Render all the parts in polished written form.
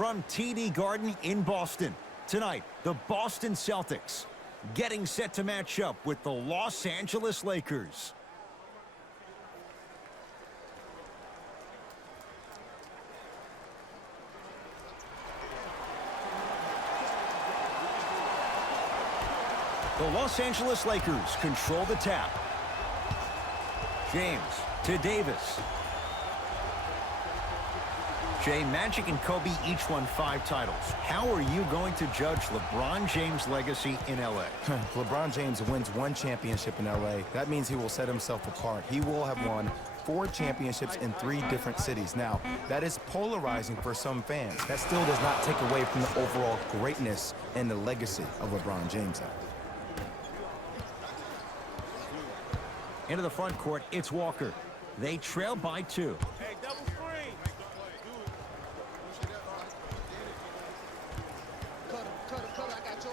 From TD Garden in Boston, tonight, the Boston Celtics getting set to match up with the Los Angeles Lakers. The Los Angeles Lakers control the tap. James to Davis. Jay, Magic and Kobe each won 5 titles. How are you going to judge LeBron James' legacy in L.A.? LeBron James wins 1 championship in L.A. That means he will set himself apart. He will have won 4 championships in 3 different cities. Now, that is polarizing for some fans. That still does not take away from the overall greatness and the legacy of LeBron James. Into the front court, it's Walker. They trail by 2. Hey, double screen.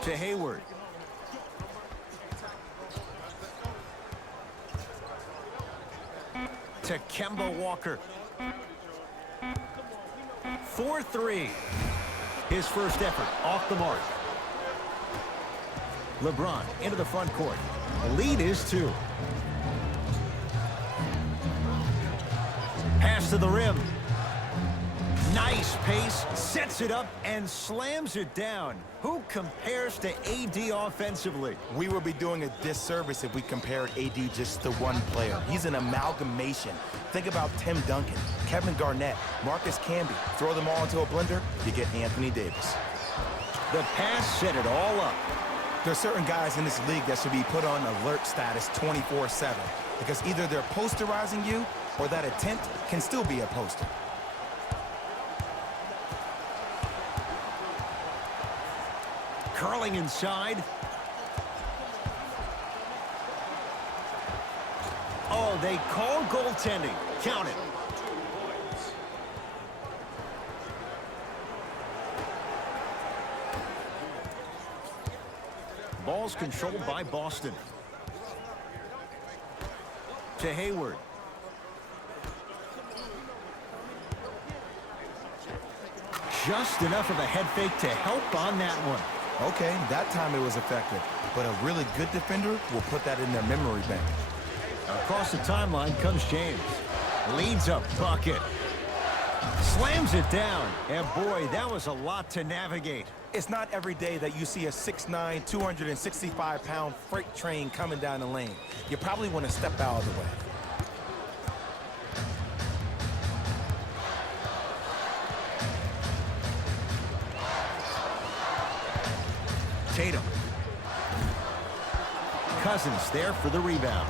To Hayward. To Kemba Walker. 4-3. His first effort off the mark. LeBron into the front court. The lead is 2. Pass to the rim. Nice pace, sets it up, and slams it down. Who compares to AD offensively? We would be doing a disservice if we compared AD just to one player. He's an amalgamation. Think about Tim Duncan, Kevin Garnett, Marcus Camby. Throw them all into a blender, you get Anthony Davis. The pass set it all up. There's certain guys in this league that should be put on alert status 24/7 because either they're posterizing you or that attempt can still be a poster. Curling inside. Oh, they call goaltending. Count it. Ball's controlled by Boston. To Hayward. Just enough of a head fake to help on that one. Okay, that time it was effective, but a really good defender will put that in their memory bank. Across the timeline comes James. Leads a bucket. Slams it down. And boy, that was a lot to navigate. It's not every day that you see a 6'9", 265-pound freight train coming down the lane. You probably want to step out of the way. Tatum. Cousins there for the rebound.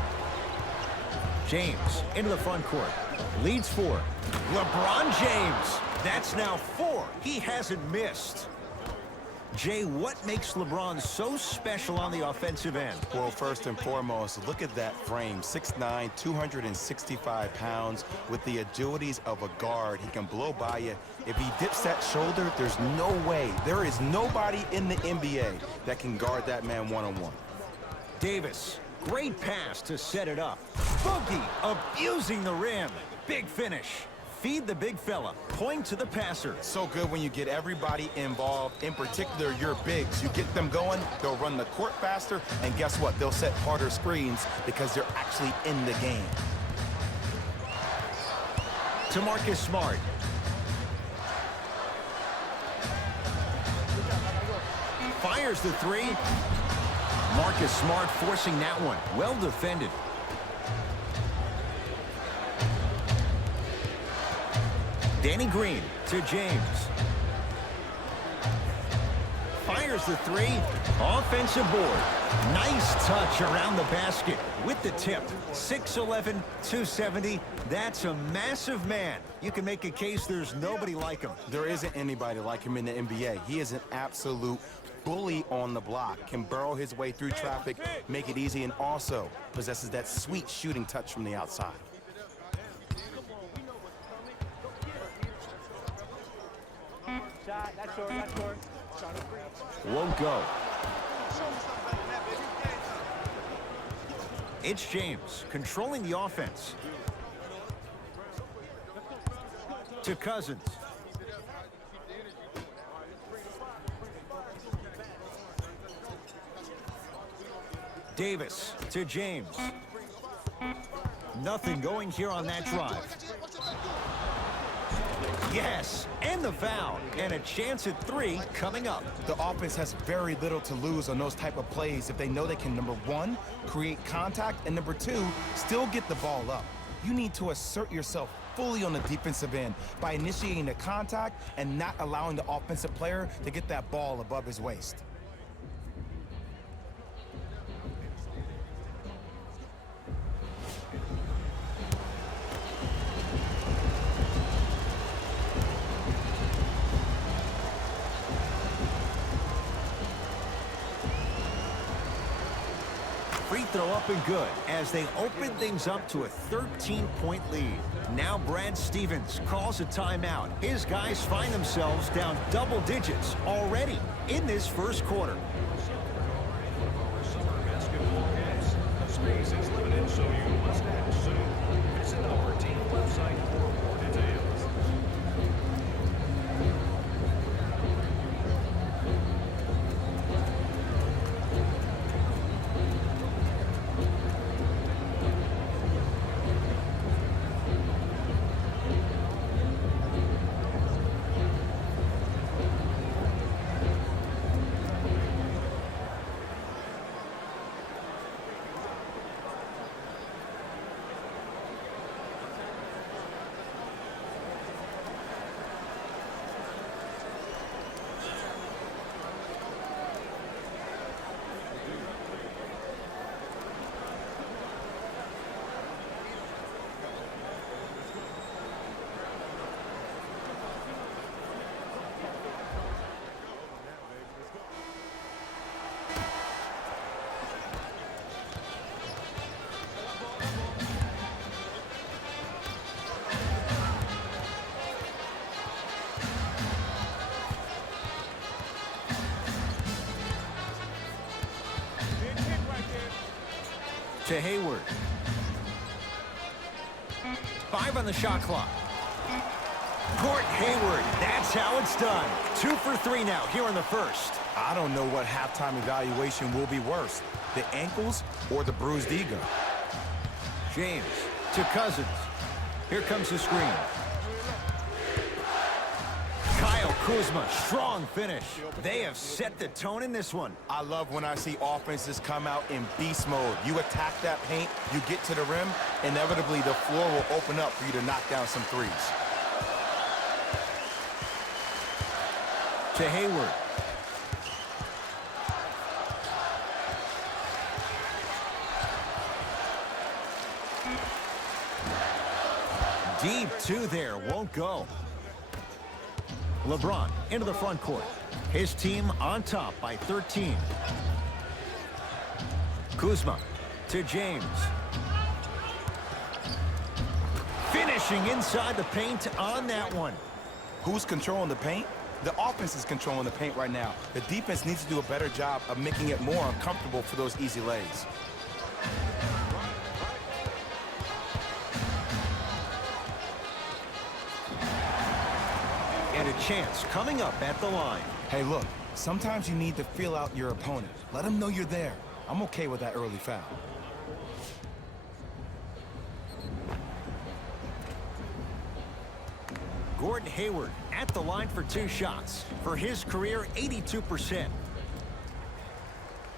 James into the front court. Leads 4. LeBron James. That's now 4. He hasn't missed. Jay, what makes LeBron so special on the offensive end? Well, first and foremost, look at that frame. 6'9", 265 pounds with the agilities of a guard. He can blow by you. If he dips that shoulder, there's no way. There is nobody in the NBA that can guard that man one-on-one. Davis. Great pass to set it up. Boogie abusing the rim. Big finish. Feed the big fella. Point to the passer. So good when you get everybody involved, in particular your bigs. You get them going, they'll run the court faster, and guess what? They'll set harder screens because they're actually in the game. To Marcus Smart. Fires the 3. Marcus Smart forcing that one. Well defended. Danny Green to James. Fires the 3. Offensive board. Nice touch around the basket with the tip. 6'11", 270. That's a massive man. You can make a case there's nobody like him. There isn't anybody like him in the NBA. He is an absolute bully on the block, can burrow his way through traffic, make it easy, and also possesses that sweet shooting touch from the outside. Shot, that's short, that's short. Won't go. It's James controlling the offense. To Cousins. Davis to James. Nothing going here on that drive. Yes, and the foul, and a chance at 3 coming up. The offense has very little to lose on those type of plays if they know they can, number 1, create contact, and number 2, still get the ball up. You need to assert yourself fully on the defensive end by initiating the contact and not allowing the offensive player to get that ball above his waist. Free throw up and good as they open things up to a 13-point lead. Now Brad Stevens calls a timeout. His guys find themselves down double digits already in this first quarter. Space is limited, so you must act soon. Visit our team website for more details. To Hayward. 5 on the shot clock. Gordon Hayward, that's how it's done. 2 for 3 now here in the first. I don't know what halftime evaluation will be worse, the ankles or the bruised ego. James to Cousins. Here comes the screen. Kyle Kuzma, strong finish. They have set the tone in this one. I love when I see offenses come out in beast mode. You attack that paint, you get to the rim, inevitably the floor will open up for you to knock down some threes. To Hayward. Deep 2 there, won't go. LeBron into the front court. His team on top by 13. Kuzma to James. Finishing inside the paint on that one. Who's controlling the paint? The offense is controlling the paint right now. The defense needs to do a better job of making it more uncomfortable for those easy lays. And a chance coming up at the line. Hey, look, sometimes you need to feel out your opponent. Let them know you're there. I'm okay with that early foul. Gordon Hayward at the line for 2 shots. For his career, 82%.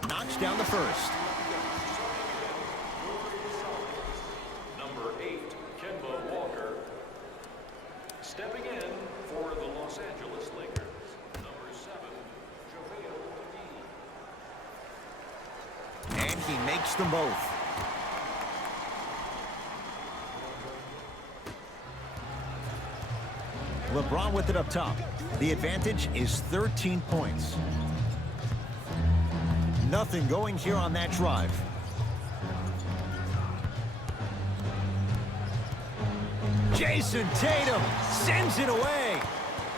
Knocks down the first. Number 8, Kemba Walker. Stepping in for the Los Angeles Lakers. Number 7, JaVale McGee. And he makes them both. LeBron with it up top. The advantage is 13 points. Nothing going here on that drive. Jason Tatum sends it away.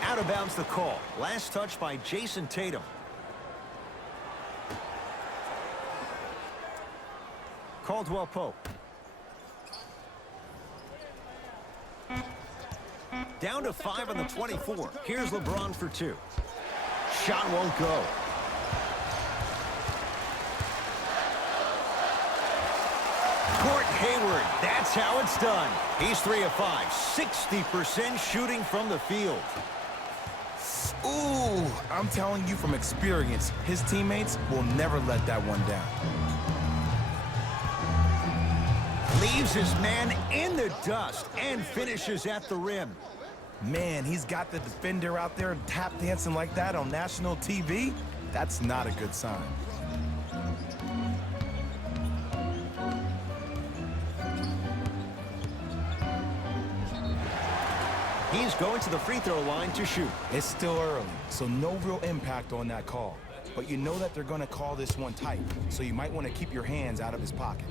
Out of bounds the call. Last touch by Jason Tatum. Caldwell Pope. Down to 5 on the 24. Here's LeBron for 2. Shot won't go. Gordon Hayward, that's how it's done. He's 3 of 5, 60% shooting from the field. Ooh, I'm telling you from experience, his teammates will never let that one down. Leaves his man in the dust and finishes at the rim. Man, he's got the defender out there tap dancing like that on national TV. That's not a good sign. He's going to the free throw line to shoot. It's still early, so no real impact on that call. But you know that they're going to call this one tight, so you might want to keep your hands out of his pocket.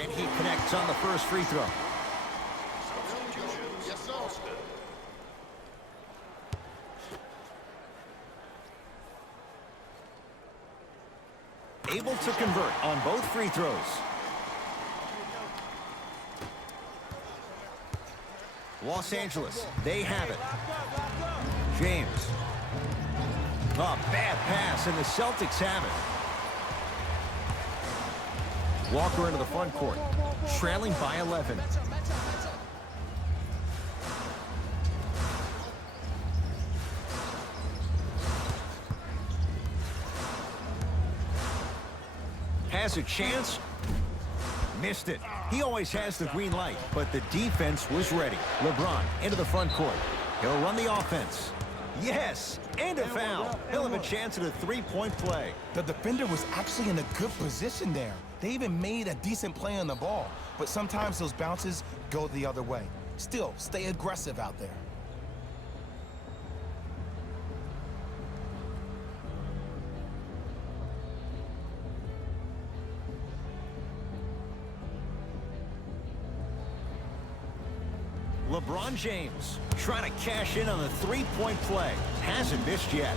And he connects on the first free throw. Able to convert on both free throws. Los Angeles, they have it. James. A bad pass, and the Celtics have it. Walker into the front court, trailing by 11. Has a chance. Missed it. He always has the green light, but the defense was ready. LeBron into the front court. He'll run the offense. Yes, and a foul. He'll have a chance at a three-point play. The defender was actually in a good position there. They even made a decent play on the ball, but sometimes those bounces go the other way. Still, stay aggressive out there. LeBron James trying to cash in on the three-point play. Hasn't missed yet.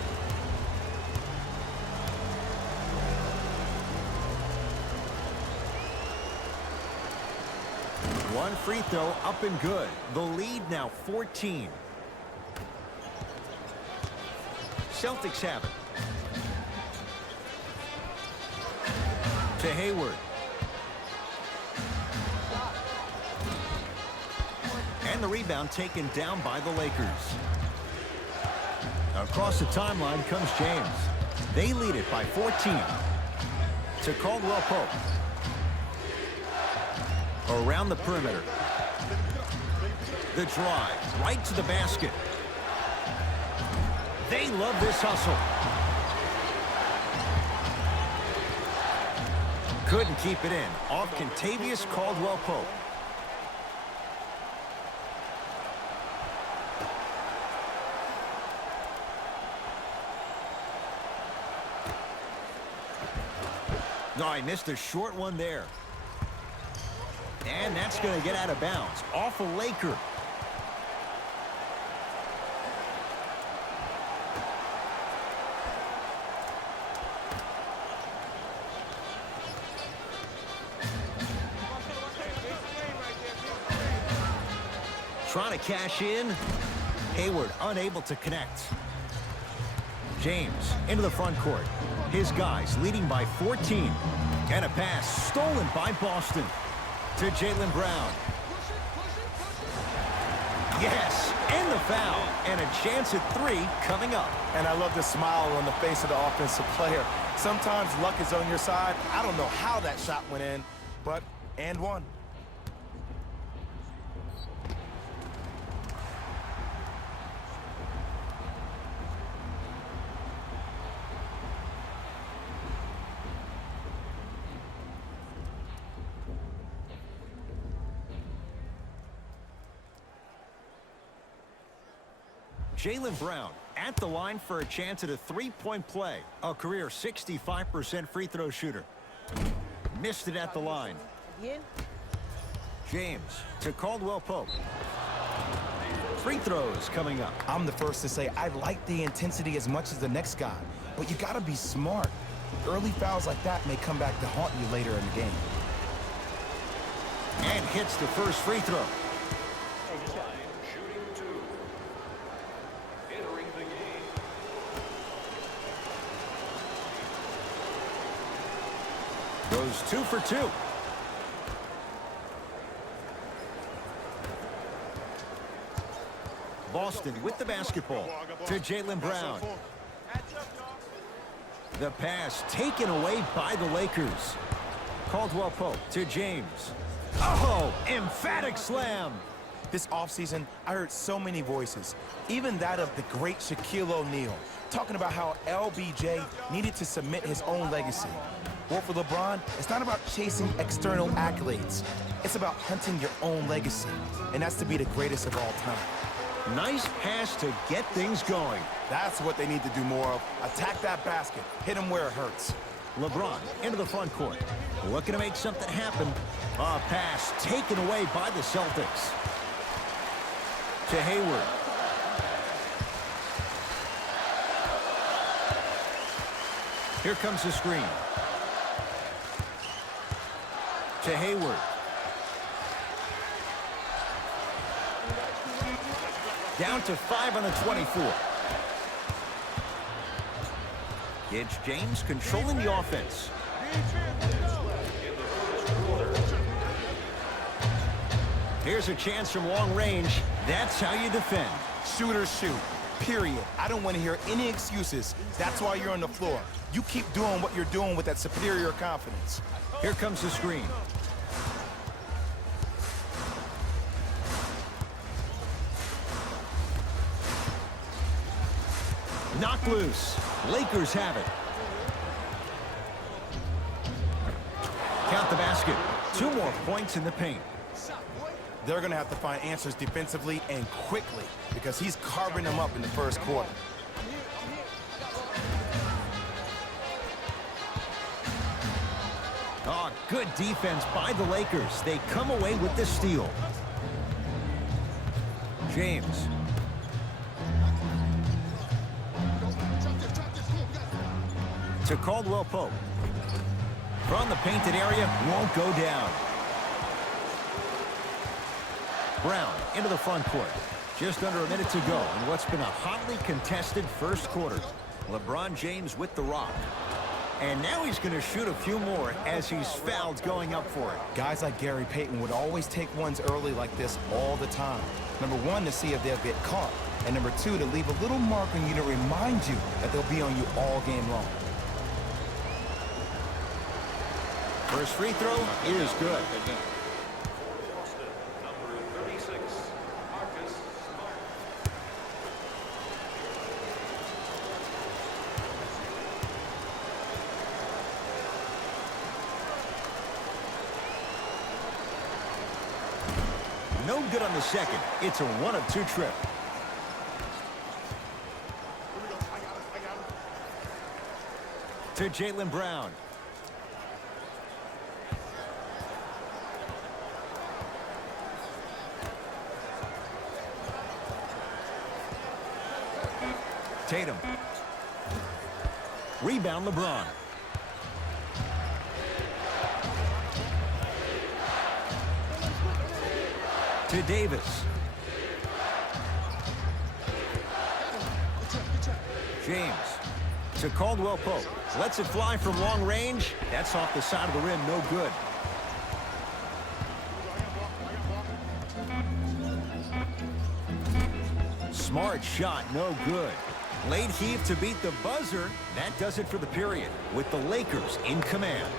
One free throw up and good. The lead now 14. Celtics have it. To Hayward. And the rebound taken down by the Lakers. Across the timeline comes James. They lead it by 14. To Caldwell Pope. Around the perimeter. The drive right to the basket. They love this hustle. Couldn't keep it in. Off Kentavious Caldwell Pope. No, I missed a short one there. And that's going to get out of bounds. Off a Laker. Trying to cash in. Hayward unable to connect. James into the front court. His guys leading by 14. And a pass stolen by Boston to Jaylen Brown. Yes, and the foul. And a chance at three coming up. And I love the smile on the face of the offensive player. Sometimes luck is on your side. I don't know how that shot went in, but and one. Jaylen Brown at the line for a chance at a three-point play. A career 65% free throw shooter. Missed it at the line. James to Caldwell Pope. Free throws coming up. I'm the first to say I like the intensity as much as the next guy, but you gotta be smart. Early fouls like that may come back to haunt you later in the game. And hits the first free throw. Goes 2 for 2. Boston with the basketball to Jaylen Brown. The pass taken away by the Lakers. Caldwell Pope to James. Oh, emphatic slam. This offseason, I heard so many voices, even that of the great Shaquille O'Neal, talking about how LBJ needed to cement his own legacy. Well, for LeBron, it's not about chasing external accolades. It's about hunting your own legacy, and that's to be the greatest of all time. Nice pass to get things going. That's what they need to do more of. Attack that basket. Hit him where it hurts. LeBron into the front court. Looking to make something happen. A pass taken away by the Celtics. To Hayward. Here comes the screen. To Hayward. Down to 5 on the 24. It's James controlling the offense. Here's a chance from long range. That's how you defend. Shooters shoot. Period. I don't want to hear any excuses. That's why you're on the floor. You keep doing what you're doing with that superior confidence. Here comes the screen. Knocked loose. Lakers have it. Count the basket. 2 more points in the paint. They're going to have to find answers defensively and quickly because he's carving them up in the first quarter. Oh, good defense by the Lakers. They come away with the steal. James. To Caldwell Pope. From the painted area, won't go down. Brown into the front court. Just under a minute to go in what's been a hotly contested first quarter. LeBron James with the rock. And now he's going to shoot a few more as he's fouled going up for it. Guys like Gary Payton would always take ones early like this all the time. Number 1, to see if they'll get caught. And number 2, to leave a little mark on you to remind you that they'll be on you all game long. First free throw is good. No good on the second. It's a 1 of 2 trip. To Jaylen Brown. Tatum. Rebound LeBron. To Davis. James. To Caldwell Pope. Lets it fly from long range. That's off the side of the rim. No good. Smart shot. No good. Late heave to beat the buzzer. That does it for the period, with the Lakers in command.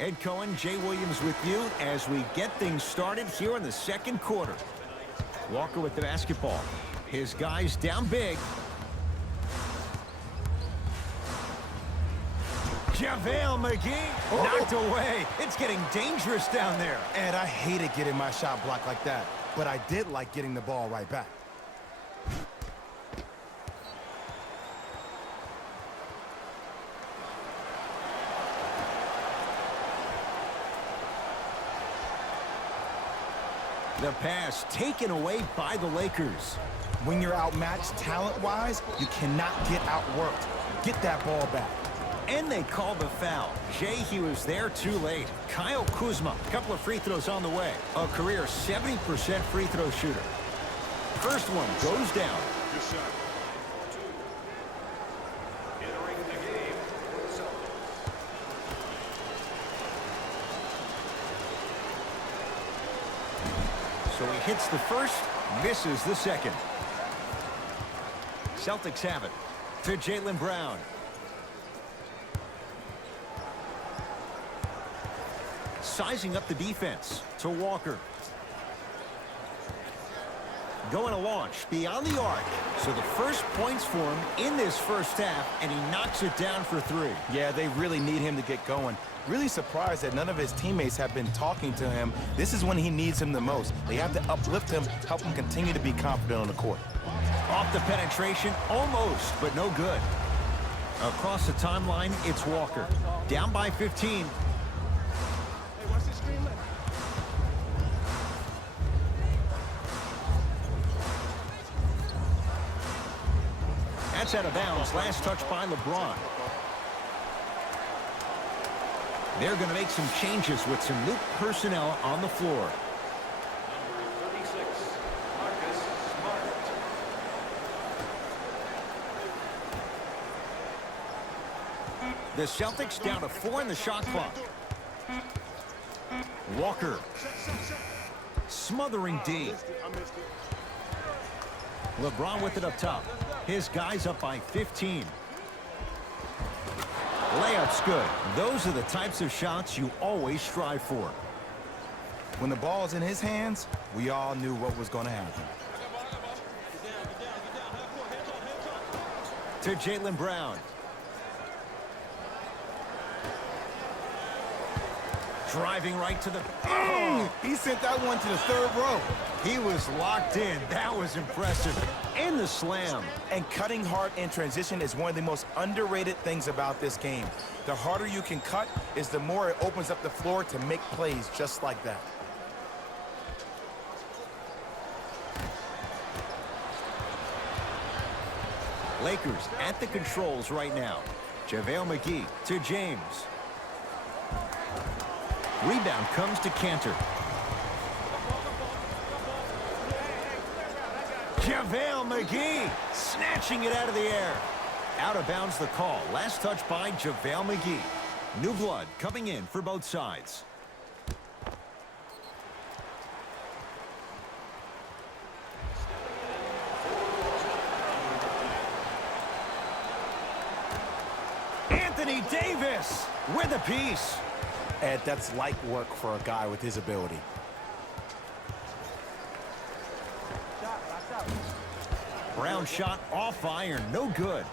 Ed Cohen, Jay Williams with you as we get things started here in the second quarter. Walker with the basketball. His guys down big. JaVale McGee knocked away. It's getting dangerous down there. And I hated getting my shot blocked like that, but I did like getting the ball right back. The pass taken away by the Lakers. When you're outmatched talent-wise, you cannot get outworked. Get that ball back. And they call the foul. Jay, he was there too late. Kyle Kuzma, a couple of free throws on the way. A career 70% free throw shooter. First one goes down. Good shot. Entering the game for the Celtics. So he hits the first, misses the second. Celtics have it to Jaylen Brown. Sizing up the defense to Walker. Going to launch beyond the arc. So the first points for him in this first half, and he knocks it down for three. Yeah, they really need him to get going. Really surprised that none of his teammates have been talking to him. This is when he needs him the most. They have to uplift him, help him continue to be confident on the court. Off the penetration, almost, but no good. Across the timeline, it's Walker. Down by 15. Hey, watch the screen left. That's out of bounds. Last touch by LeBron. They're going to make some changes with some new personnel on the floor. Number 36, Marcus Smart. The Celtics down to 4 in the shot clock. Walker. Smothering D. LeBron with it up top. His guys up by 15. Layup's good. Those are the types of shots you always strive for. When the ball's in his hands, we all knew what was going to happen. To Jaylen Brown. Driving right to the... Oh! He sent that one to the third row. He was locked in. That was impressive. And the slam. And cutting hard in transition is one of the most underrated things about this game. The harder you can cut is the more it opens up the floor to make plays just like that. Lakers at the controls right now. JaVale McGee to James. Rebound comes to Cantor. JaVale McGee snatching it out of the air. Out of bounds the call. Last touch by JaVale McGee. New blood coming in for both sides. Anthony Davis with a piece. Ed, that's light work for a guy with his ability. Brown shot off iron, no good.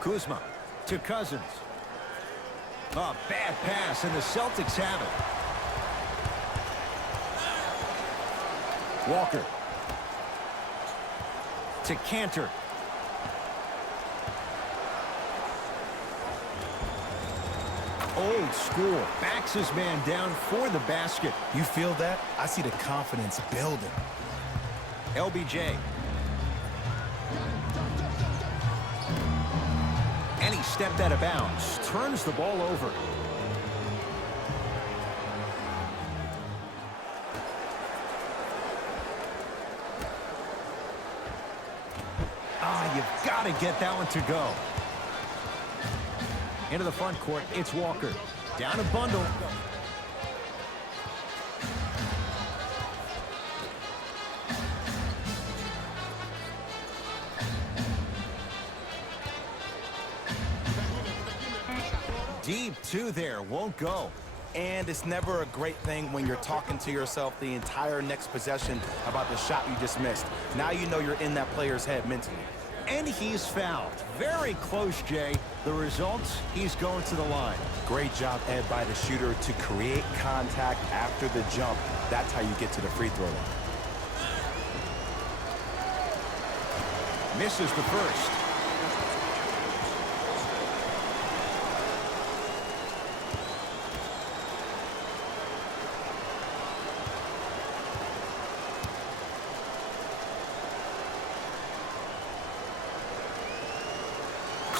Kuzma to Cousins. A bad pass, and the Celtics have it. Walker to Cantor. Old school. Backs his man down for the basket. You feel that? I see the confidence building. LBJ. And he stepped out of bounds. Turns the ball over. You've got to get that one to go. Into the front court, it's Walker. Down a bundle. Deep two there, won't go. And it's never a great thing when you're talking to yourself the entire next possession about the shot you just missed. Now you know you're in that player's head mentally. And he's fouled. Very close, Jay. The result, he's going to the line. Great job, Ed, by the shooter to create contact after the jump. That's how you get to the free throw line. Misses the first.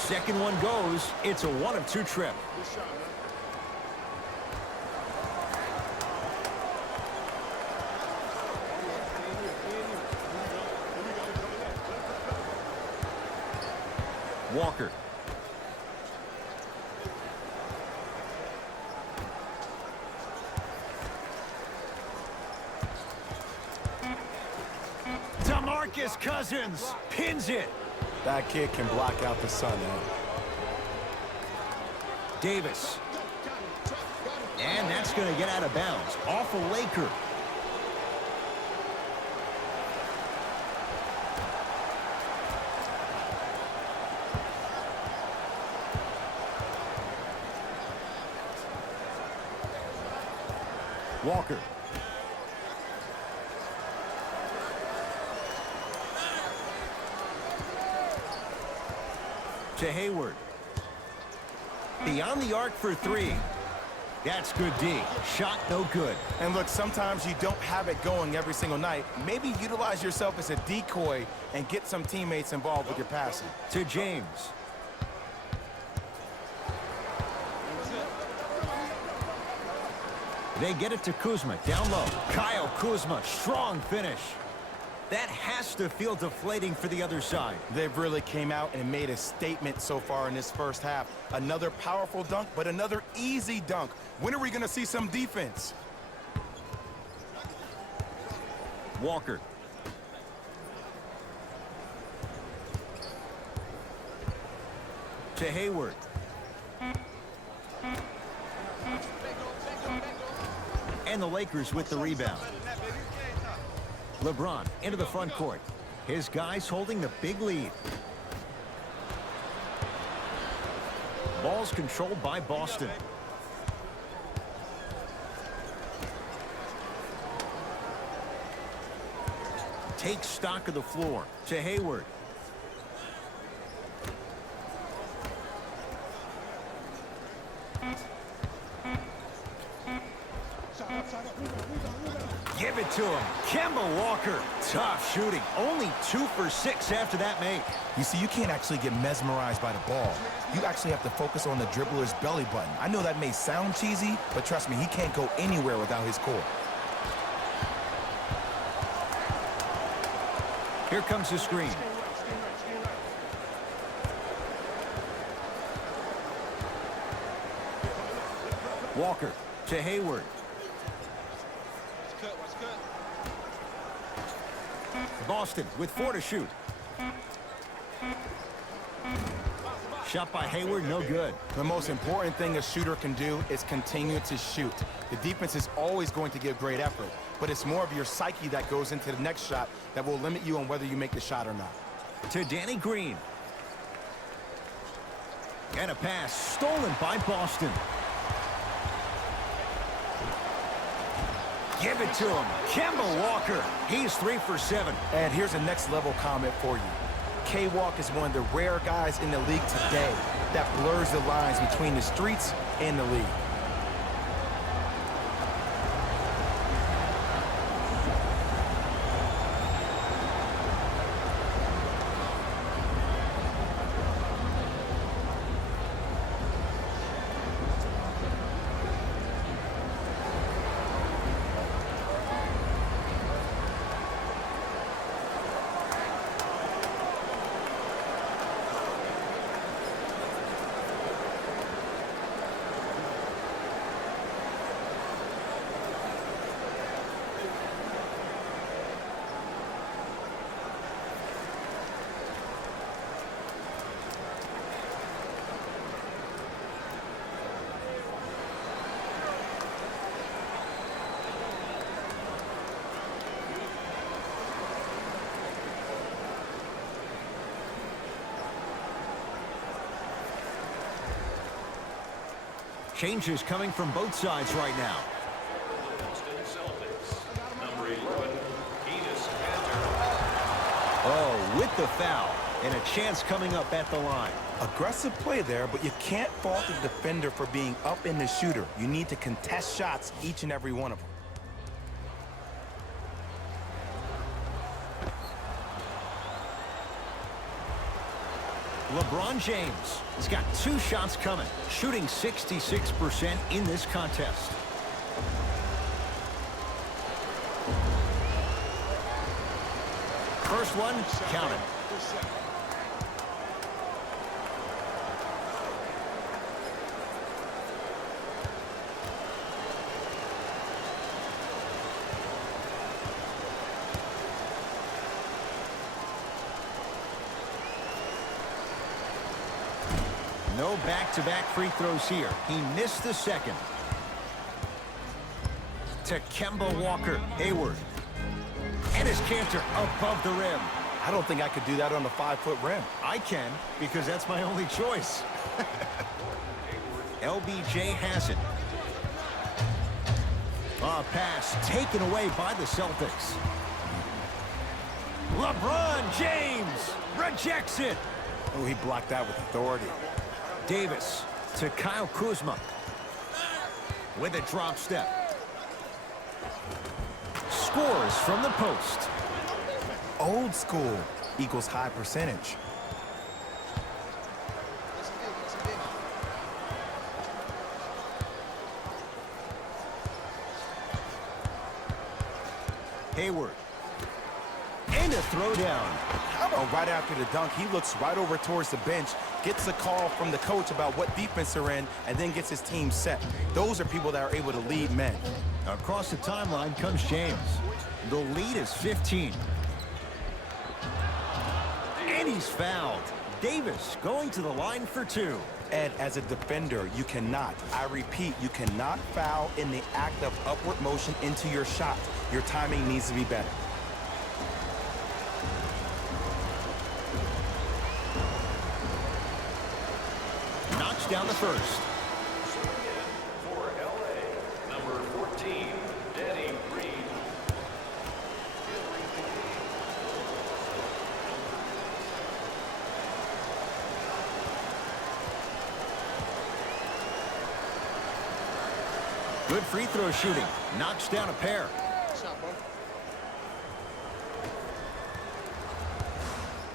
Second one goes. It's a 1 of 2 trip. Good shot, man. Walker. DeMarcus Cousins pins it. That kid can block out the sun, man. Davis. And that's going to get out of bounds. Off a Laker. Walker. To Hayward. Beyond the arc for 3. That's good D. Shot no good. And look, sometimes you don't have it going every single night. Maybe utilize yourself as a decoy and get some teammates involved with your passing. To James. They get it to Kuzma, down low. Kyle Kuzma, strong finish. That has to feel deflating for the other side. They've really came out and made a statement so far in this first half. Another powerful dunk, but another easy dunk. When are we going to see some defense? Walker. To Hayward. And the Lakers with the rebound. LeBron into the front court. His guys holding the big lead. Ball's controlled by Boston. Takes stock of the floor. To Hayward. Give it to him. Kemba Walker. Tough shooting. Only 2 for 6 after that make. You see, you can't actually get mesmerized by the ball. You actually have to focus on the dribbler's belly button. I know that may sound cheesy, but trust me, he can't go anywhere without his core. Here comes the screen. Walker to Hayward. Boston with 4 to shoot. Shot by Hayward, no good. The most important thing a shooter can do is continue to shoot. The defense is always going to give great effort, but it's more of your psyche that goes into the next shot that will limit you on whether you make the shot or not. To Danny Green. And a pass stolen by Boston. Give it to him. Kemba Walker. He's 3 for 7. And here's a next level comment for you. K-Walk is one of the rare guys in the league today that blurs the lines between the streets and the league. Changes coming from both sides right now. Boston Celtics. Number 11, Enes Kanter. Oh, with the foul. And a chance coming up at the line. Aggressive play there, but you can't fault the defender for being up in the shooter. You need to contest shots, each and every one of them. LeBron James has got 2 shots coming, shooting 66% in this contest. First one, count it. No back-to-back free throws here. He missed the second. To Kemba Walker. Hayward. And his canter above the rim. I don't think I could do that on a 5-foot rim. I can, because that's my only choice. LBJ has it. A pass taken away by the Celtics. LeBron James rejects it. Oh, he blocked that with authority. Davis to Kyle Kuzma with a drop step. Scores from the post. Old school equals high percentage. Hayward. And a throwdown. Oh, right after the dunk, he looks right over towards the bench, gets a call from the coach about what defense they're in, and then gets his team set. Those are people that are able to lead men. Across the timeline comes James. The lead is 15. And he's fouled. Davis going to the line for 2. Ed, as a defender, you cannot, I repeat, you cannot foul in the act of upward motion into your shot. Your timing needs to be better. Knocks down the first. For LA, number 14, Danny Green. Good free throw shooting. Knocks down a pair.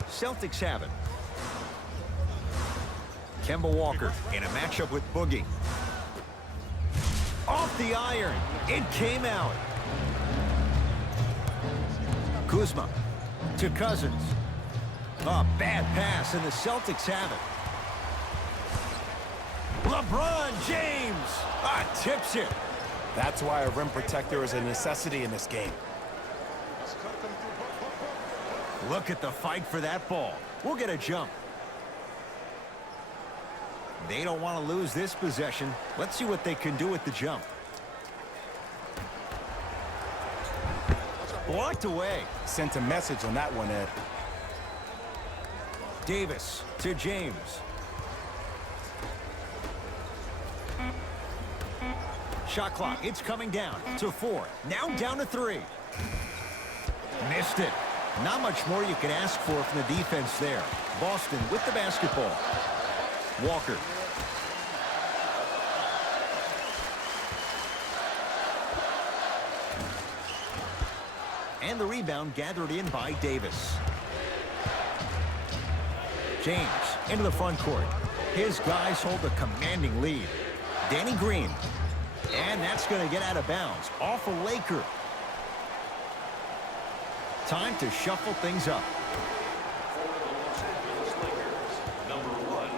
Celtics have it. Kemba Walker in a matchup with Boogie. Off the iron. It came out. Kuzma to Cousins. A bad pass, and the Celtics have it. LeBron James tips it. That's why a rim protector is a necessity in this game. Look at the fight for that ball. We'll get a jump. They don't want to lose this possession. Let's see what they can do with the jump. Blocked away. Sent a message on that one, Ed. Davis to James. Shot clock, it's coming down to 4. Now down to 3. Missed it. Not much more you can ask for from the defense there. Boston with the basketball. Walker. And the rebound gathered in by Davis. James into the front court. His guys hold a commanding lead. Danny Green. And that's going to get out of bounds. Off a Laker. Time to shuffle things up.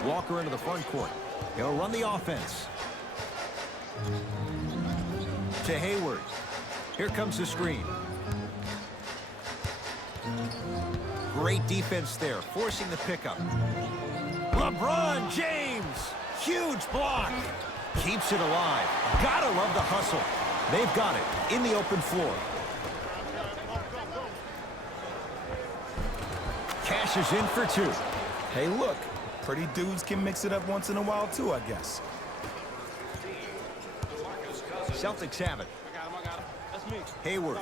Walker into the front court. He'll run the offense. To Hayward. Here comes the screen. Great defense there, forcing the pickup. LeBron James! Huge block! Keeps it alive. Gotta love the hustle. They've got it in the open floor. Cashes in for 2. Hey, look, pretty dudes can mix it up once in a while, too, I guess. Celtics have it. I got him. That's me. Hayward.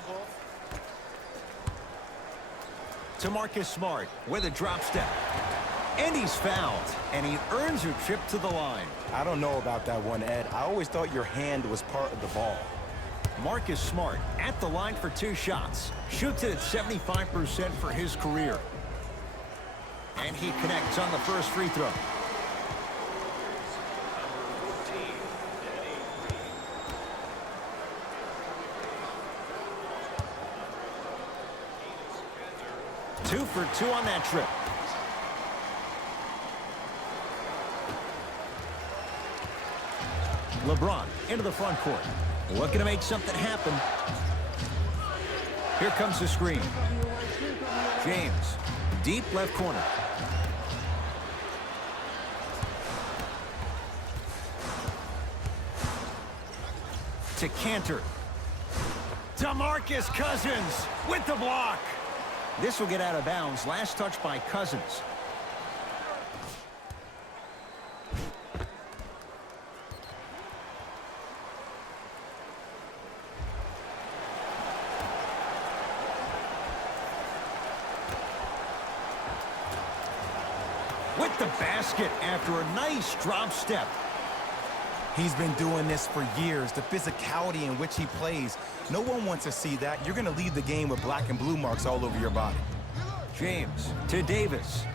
To Marcus Smart with a drop step. And he's fouled. And he earns a trip to the line. I don't know about that one, Ed. I always thought your hand was part of the ball. Marcus Smart at the line for 2 shots. Shoots it at 75% for his career. And he connects on the first free throw. Number 14, Danny Green. 2 for 2 on that trip. LeBron into the front court. Looking to make something happen. Here comes the screen. James, deep left corner. To Cantor. DeMarcus Cousins with the block. This will get out of bounds. Last touch by Cousins. With the basket after a nice drop step. He's been doing this for years. The physicality in which he plays. No one wants to see that. You're going to leave the game with black and blue marks all over your body. James to Davis.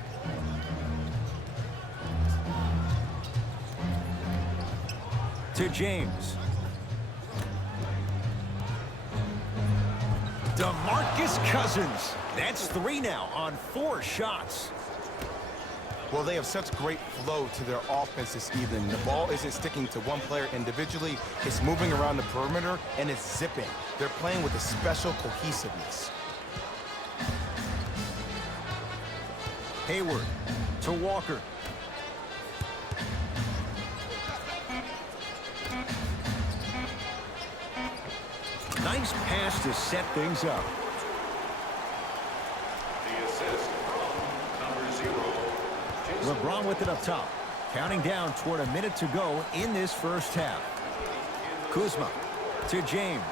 To James. DeMarcus Cousins. That's 3 now on 4 shots. Well, they have such great flow to their offense this evening. The ball isn't sticking to one player individually. It's moving around the perimeter, and it's zipping. They're playing with a special cohesiveness. Hayward to Walker. Nice pass to set things up. The assist from number 0. LeBron with it up top. Counting down toward a minute to go in this first half. Kuzma to James.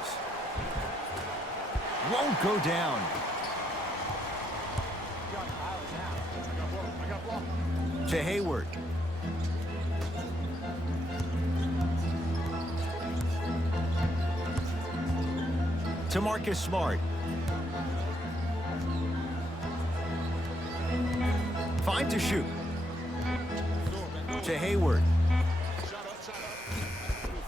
Won't go down. To Hayward. To Marcus Smart. Fine to shoot. To Hayward.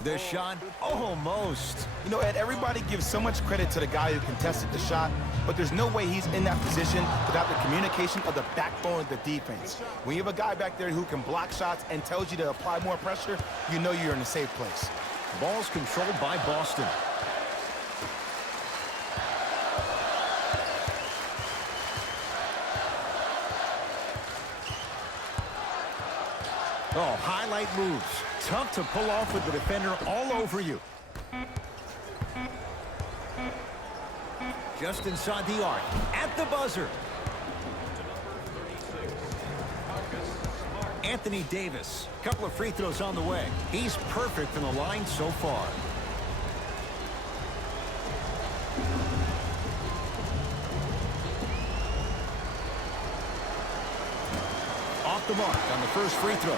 The shot almost. You know, Ed, everybody gives so much credit to the guy who contested the shot, but there's no way he's in that position without the communication of the backbone of the defense. When you have a guy back there who can block shots and tells you to apply more pressure, you know you're in a safe place. Ball's controlled by Boston. Oh, highlight moves. Tough to pull off with the defender all over you. Just inside the arc. At the buzzer. Anthony Davis. Couple of free throws on the way. He's perfect from the line so far. Off the mark on the first free throw.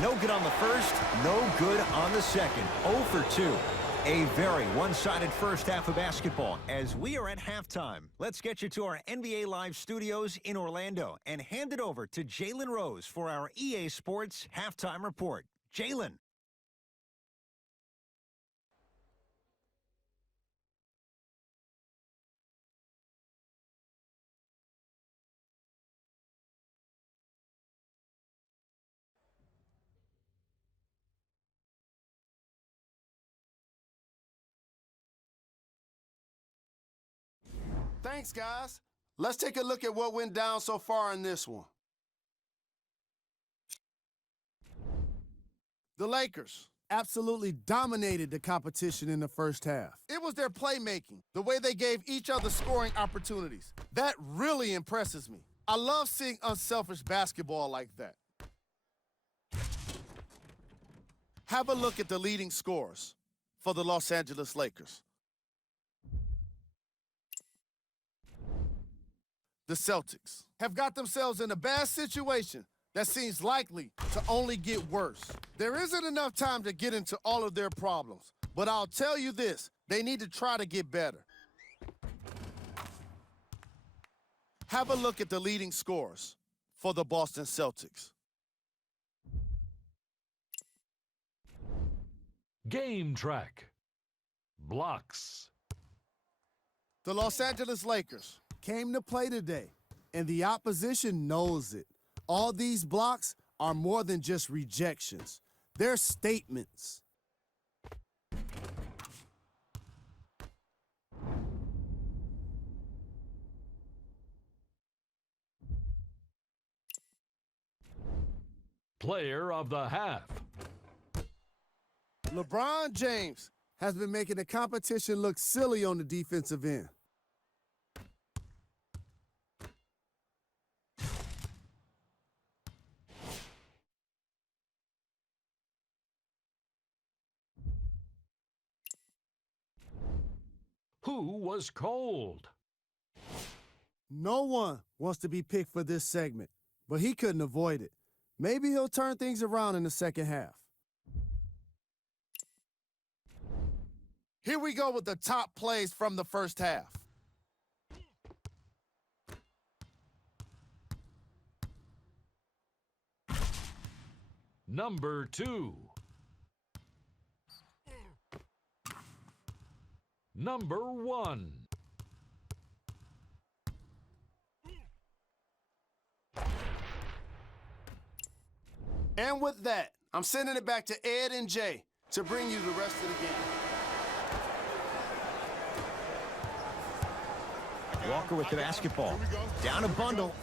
No good on the first, no good on the second. 0 for 2. A very one-sided first half of basketball as we are at halftime. Let's get you to our NBA Live studios in Orlando and hand it over to Jalen Rose for our EA Sports halftime report. Jalen. Thanks, guys. Let's take a look at what went down so far in this one. The Lakers absolutely dominated the competition in the first half. It was their playmaking, the way they gave each other scoring opportunities. That really impresses me. I love seeing unselfish basketball like that. Have a look at the leading scorers for the Los Angeles Lakers. the Celtics have got themselves in a bad situation that seems likely to only get worse. There isn't enough time to get into all of their problems, but I'll tell you this, they need to try to get better. Have a look at the leading scorers for the Boston Celtics. Game track. Blocks. The Los Angeles Lakers came to play today, and the opposition knows it. All these blocks are more than just rejections. They're statements. Player of the half. LeBron James has been making the competition look silly on the defensive end. Who was cold? No one wants to be picked for this segment, but he couldn't avoid it. Maybe he'll turn things around in the second half. Here we go with the top plays from the first half. Number 2. Number 1. And with that, I'm sending it back to Ed and Jay to bring you the rest of the game. Walker with the basketball. Down a bundle.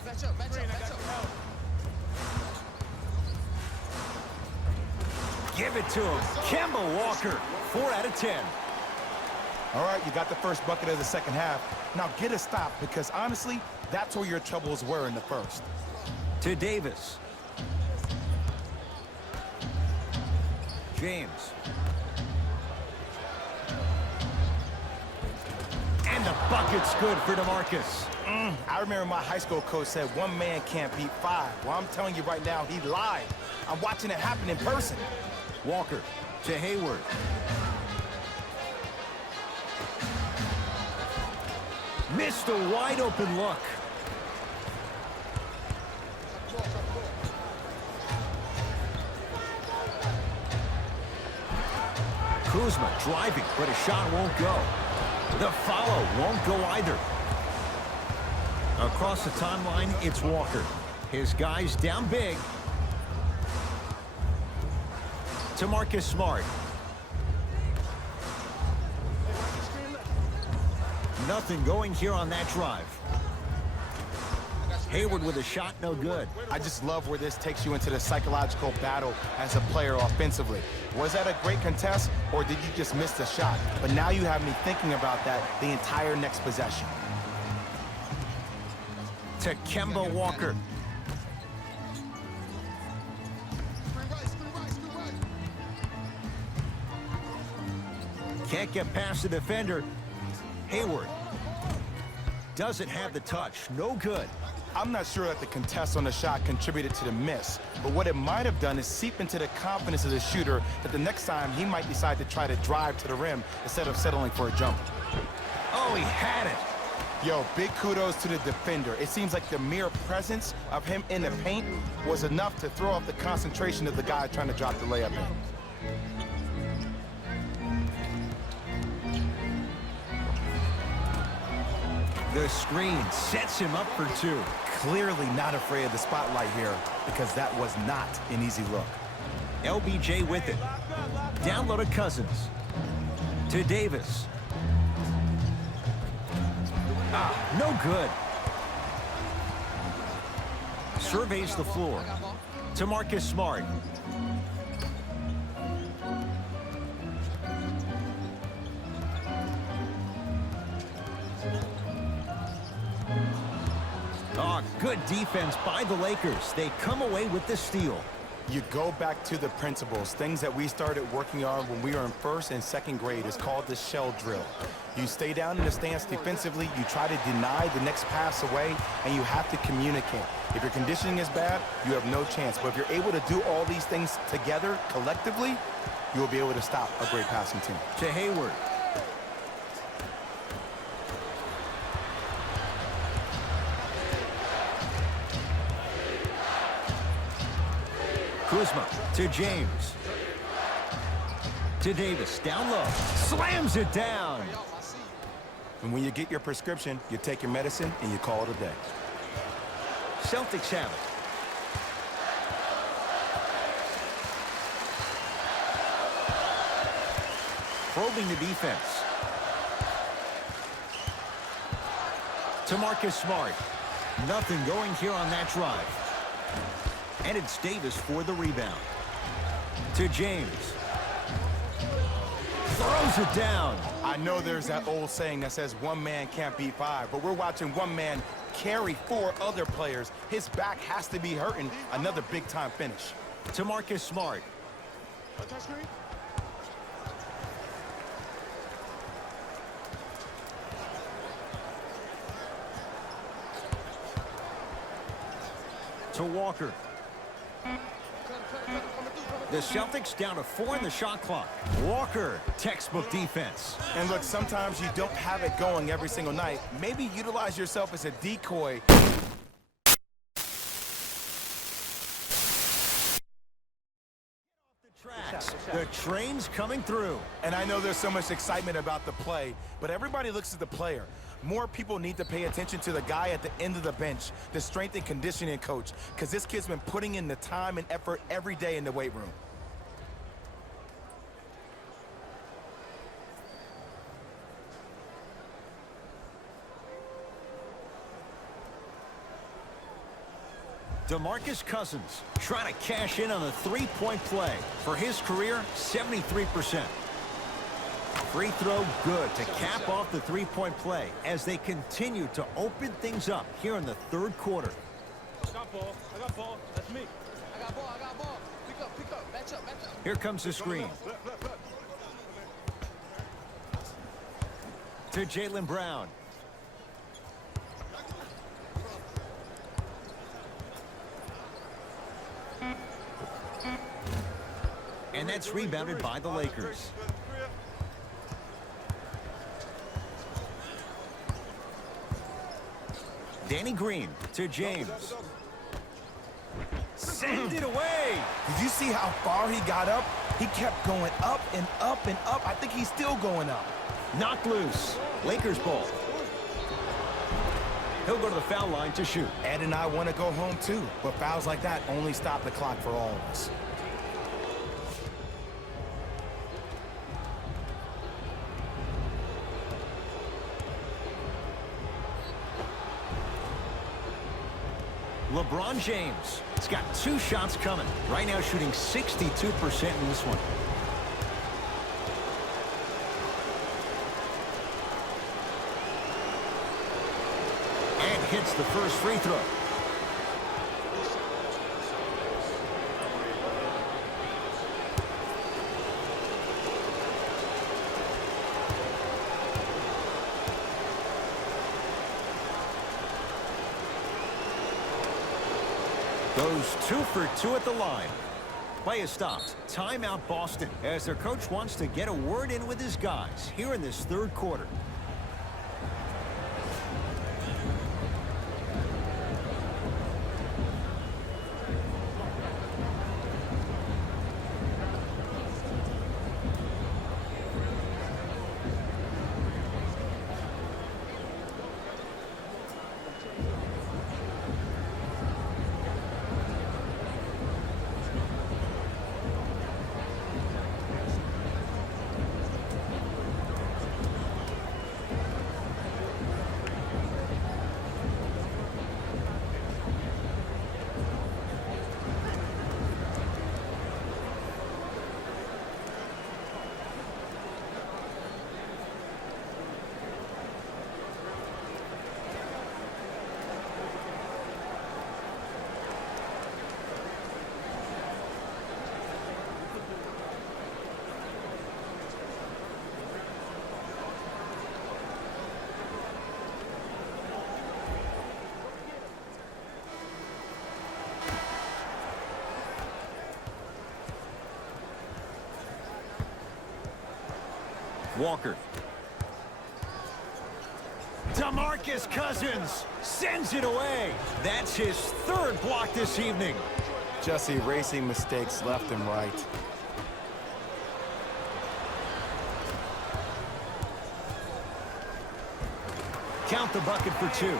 Give it to him. Kemba Walker, 4 out of 10. All right, you got the first bucket of the second half. Now get a stop, because honestly, that's where your troubles were in the first. To Davis. James. And the bucket's good for DeMarcus. I remember my high school coach said one man can't beat 5. Well, I'm telling you right now, he lied. I'm watching it happen in person. Walker to Hayward. Missed a wide open look. Kuzma driving, but a shot won't go. The follow won't go either. Across the timeline, it's Walker. His guys down big. To Marcus Smart. Nothing going here on that drive. Hayward with a shot, no good. I just love where this takes you into the psychological battle as a player offensively. Was that a great contest, or did you just miss the shot? But now you have me thinking about that the entire next possession. To Kemba Walker. Can't get past the defender. Hayward doesn't have the touch. No good. I'm not sure that the contest on the shot contributed to the miss, but what it might have done is seep into the confidence of the shooter that the next time he might decide to try to drive to the rim instead of settling for a jumper. Oh, he had it. Yo, big kudos to the defender. It seems like the mere presence of him in the paint was enough to throw off the concentration of the guy trying to drop the layup in. The screen sets him up for 2. Clearly not afraid of the spotlight here, because that was not an easy look. LBJ with it. Down low to Cousins. To Davis. No good. Surveys the floor. To Marcus Smart. Oh, good defense by the Lakers. They come away with the steal. You go back to the principles, things that we started working on when we were in first and second grade. It's called the shell drill. You stay down in the stance defensively, you try to deny the next pass away, and you have to communicate. If your conditioning is bad, you have no chance. But if you're able to do all these things together, collectively, you'll be able to stop a great passing team. To Hayward. Kuzma to James. To Davis, down low. Slams it down. And when you get your prescription, you take your medicine and you call it a day. Celtics have it. Probing the defense. To Marcus Smart. Nothing going here on that drive. And it's Davis for the rebound. To James. Throws it down. I know there's that old saying that says one man can't beat five, but we're watching one man carry four other players. His back has to be hurting. Another big-time finish. To Marcus Smart. Touch screen. To Walker. The Celtics down to 4 in the shot clock. Walker, textbook defense. And look, sometimes you don't have it going every single night. Maybe utilize yourself as a decoy. The train's coming through. And I know there's so much excitement about the play, but everybody looks at the player. More people need to pay attention to the guy at the end of the bench, the strength and conditioning coach, because this kid's been putting in the time and effort every day in the weight room. DeMarcus Cousins trying to cash in on the three-point play. For his career, 73%. Free throw good to cap off the three-point play as they continue to open things up here in the third quarter. I got ball. I got ball. That's me. I got ball. I got ball. Pick up. Pick up. Match up. Match up. Here comes the screen. Look. To Jaylen Brown. And that's rebounded by the Lakers. Danny Green to James. Send it away. Did you see how far he got up? He kept going up and up and up. I think he's still going up. Knocked loose. Lakers ball. He'll go to the foul line to shoot. Ed and I want to go home too, but fouls like that only stop the clock for all of us. LeBron James. He's got 2 shots coming. Right now shooting 62% in this one. And hits the first free throw. Goes 2 for 2 at the line. Play is stopped. Timeout Boston as their coach wants to get a word in with his guys here in this third quarter. Walker. DeMarcus Cousins sends it away. That's his third block this evening. Just erasing mistakes left and right. Count the bucket for 2.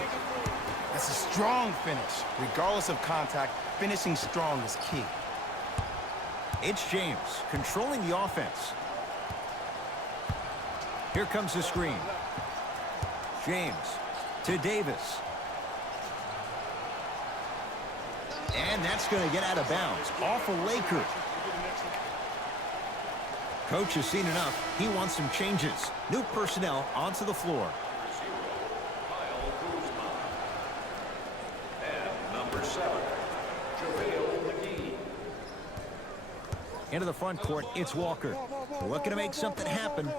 That's a strong finish. Regardless of contact, finishing strong is key. It's James controlling the offense. Here comes the screen. James to Davis. And that's going to get out of bounds off a Laker. Coach has seen enough. He wants some changes. New personnel onto the floor. And number 7, McGee. Into the front court, it's Walker. Looking to make something happen.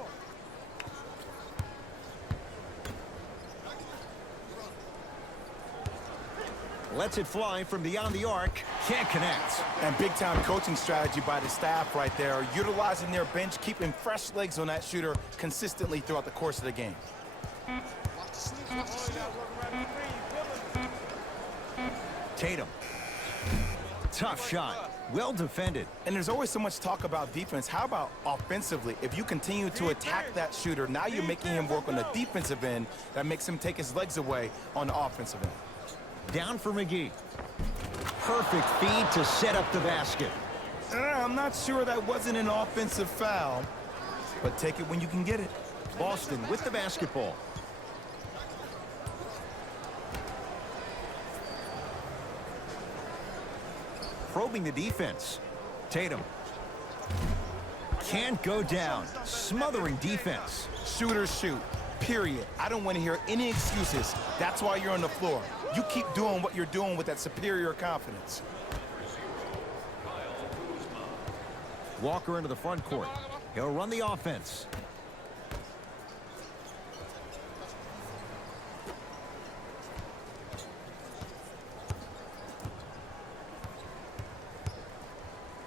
Lets it fly from beyond the arc. Can't connect. And big-time coaching strategy by the staff right there, utilizing their bench, keeping fresh legs on that shooter consistently throughout the course of the game. Tatum. Tough shot. Well defended. And there's always so much talk about defense. How about offensively? If you continue to attack that shooter, now you're making him work on the defensive end. That makes him take his legs away on the offensive end. Down for McGee. Perfect feed to set up the basket. I'm not sure that wasn't an offensive foul, but take it when you can get it. Boston with the basketball. Probing the defense. Tatum. Can't go down. Smothering defense. Shooters shoot, period. I don't want to hear any excuses. That's why you're on the floor. You keep doing what you're doing with that superior confidence. Walker into the front court. He'll run the offense.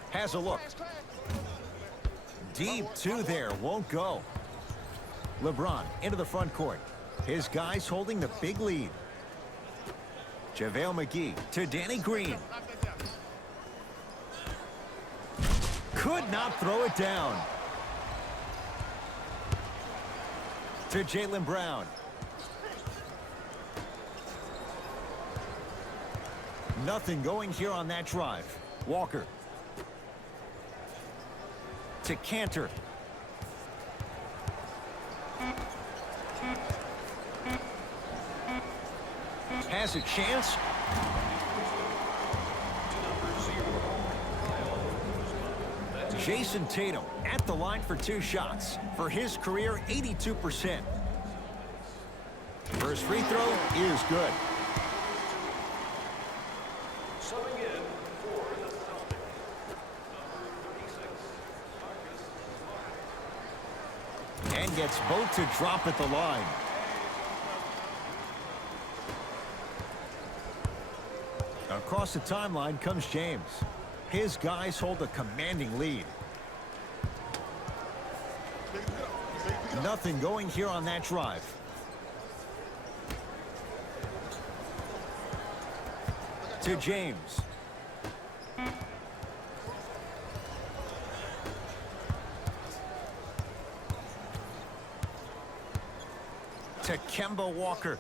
Has a look. Deep two there, won't go. LeBron into the front court. His guys holding the big lead. JaVale McGee to Danny Green. Could not throw it down. To Jaylen Brown. Nothing going here on that drive. Walker. To Cantor. Has a chance. Jason Tatum at the line for 2 shots. For his career, 82%. First free throw is good. Subbing in for the Celtics, number 36, And gets both to drop at the line. Across the timeline comes James. His guys hold a commanding lead. Nothing going here on that drive. To James. To Kemba Walker.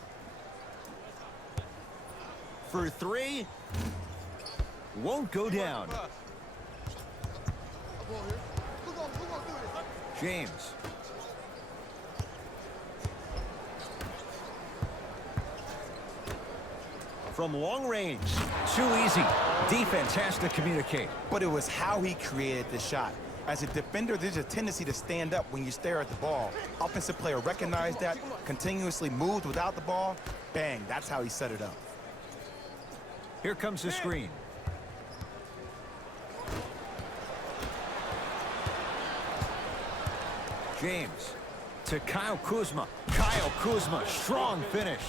For 3. Won't go down. James. From long range. Too easy. Defense has to communicate. But it was how he created the shot. As a defender, there's a tendency to stand up when you stare at the ball. Offensive player recognized that, continuously moved without the ball. Bang, that's how he set it up. Here comes the screen. James to Kyle Kuzma. Kyle Kuzma, strong finish.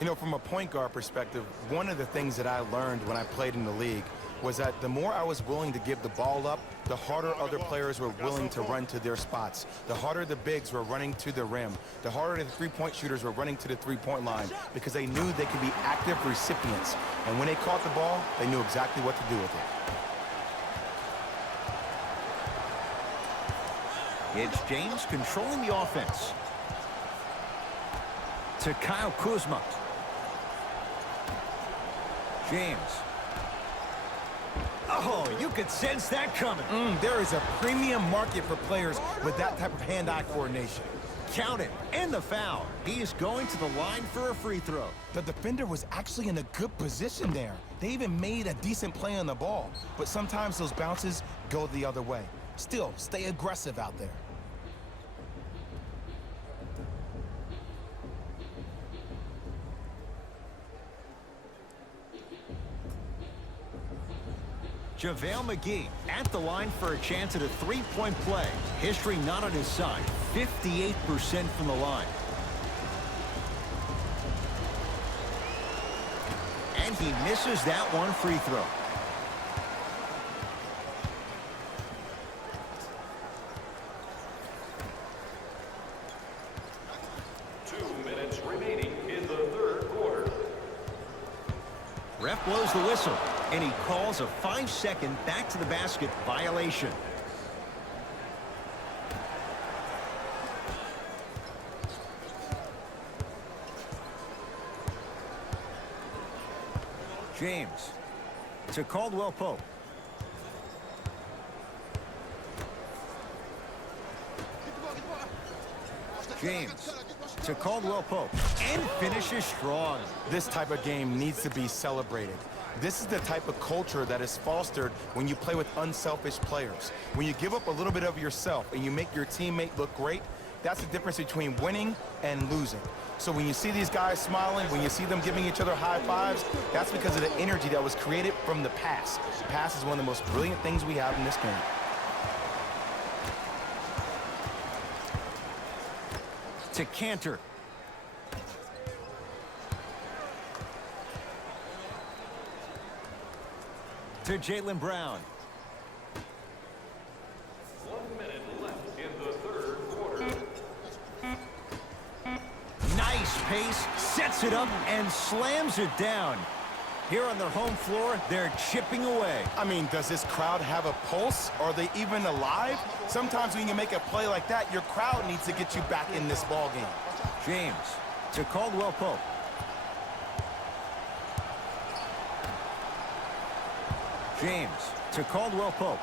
You know, from a point guard perspective, one of the things that I learned when I played in the league was that the more I was willing to give the ball up, the harder other players were willing to run to their spots. The harder the bigs were running to the rim. The harder the three-point shooters were running to the three-point line because they knew they could be active recipients. And when they caught the ball, they knew exactly what to do with it. It's James controlling the offense. To Kyle Kuzma. James. Oh, you could sense that coming. There is a premium market for players with that type of hand-eye coordination. Count it, and the foul. He is going to the line for a free throw. The defender was actually in a good position there. They even made a decent play on the ball, but sometimes those bounces go the other way. Still, stay aggressive out there. JaVale McGee at the line for a chance at a three-point play. History not on his side. 58% from the line. And he misses that one free throw. Ref blows the whistle, and he calls a 5-second back to the basket violation. James to Caldwell Pope. James to Caldwell Pope, and finishes strong. This type of game needs to be celebrated. This is the type of culture that is fostered when you play with unselfish players. When you give up a little bit of yourself and you make your teammate look great, that's the difference between winning and losing. So when you see these guys smiling, when you see them giving each other high fives, that's because of the energy that was created from the pass. Pass is one of the most brilliant things we have in this game. To Cantor. To Jaylen Brown. 1 minute left in the third quarter. Nice pace, sets it up, and slams it down. Here on their home floor, they're chipping away. I mean, does this crowd have a pulse? Are they even alive? Sometimes when you make a play like that, your crowd needs to get you back in this ball game. James to Caldwell Pope. James to Caldwell Pope.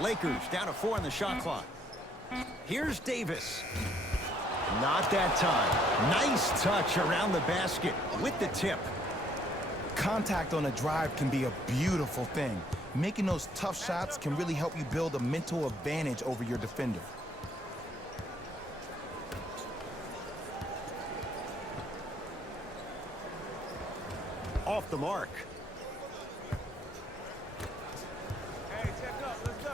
Lakers down to 4 on the shot clock. Here's Davis. Not that time. Nice touch around the basket with the tip. Contact on a drive can be a beautiful thing. Making those tough shots can really help you build a mental advantage over your defender. Off the mark. Hey, check up. Let's go.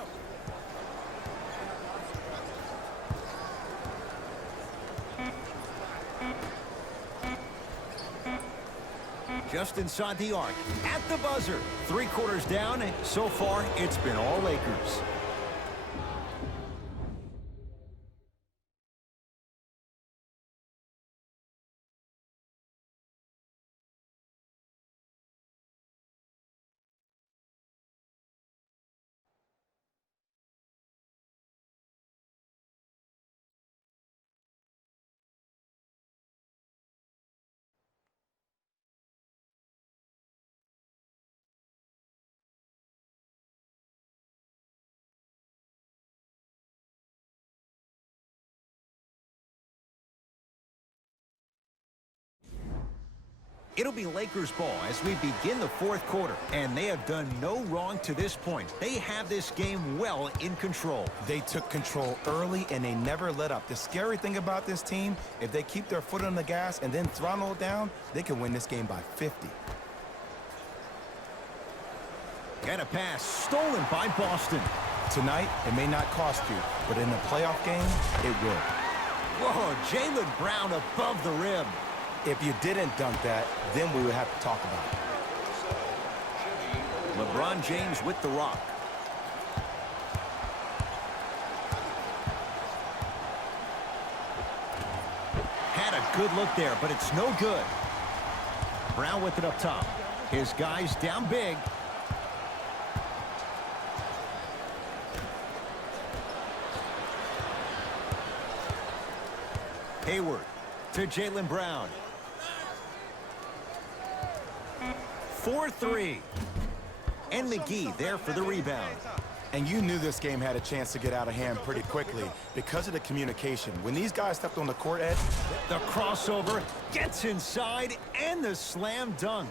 Just inside the arc, at the buzzer. 3 quarters down, and so far, it's been all Lakers. It'll be Lakers ball as we begin the 4th quarter, and they have done no wrong to this point. They have this game well in control. They took control early, and they never let up. The scary thing about this team, if they keep their foot on the gas and then throttle it down, they can win this game by 50. And a pass stolen by Boston. Tonight, it may not cost you, but in a playoff game, it will. Whoa, Jaylen Brown above the rim. If you didn't dunk that, then we would have to talk about it. LeBron James with the rock. Had a good look there, but it's no good. Brown with it up top. His guys down big. Hayward to Jaylen Brown. 4-3. And McGee there for the rebound. And you knew this game had a chance to get out of hand pretty quickly because of the communication. When these guys stepped on the court edge, The crossover gets inside and the slam dunk.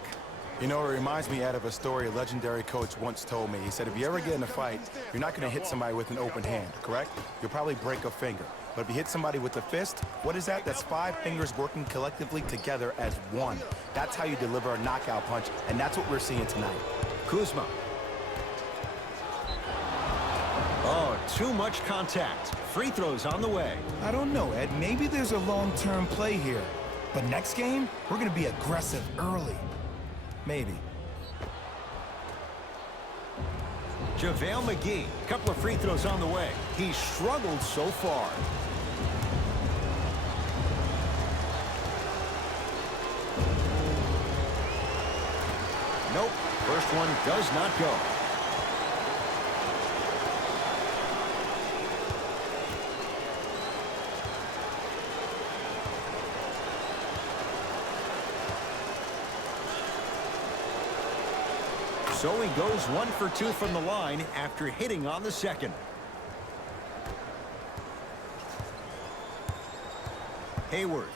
you know, it reminds me, Ed, of a story a legendary coach once told me. He said, if you ever get in a fight, you're not going to hit somebody with an open hand, correct? You'll probably break a finger. But if you hit somebody with a fist, what is that? That's 5 fingers working collectively together as one. That's how you deliver a knockout punch, and that's what we're seeing tonight. Kuzma. Oh, too much contact. Free throws on the way. I don't know, Ed. Maybe there's a long-term play here. But next game, we're going to be aggressive early. Maybe. JaVale McGee. Couple of free throws on the way. He struggled so far. Nope. First one does not go. So he goes 1 for 2 from the line after hitting on the second. Hayward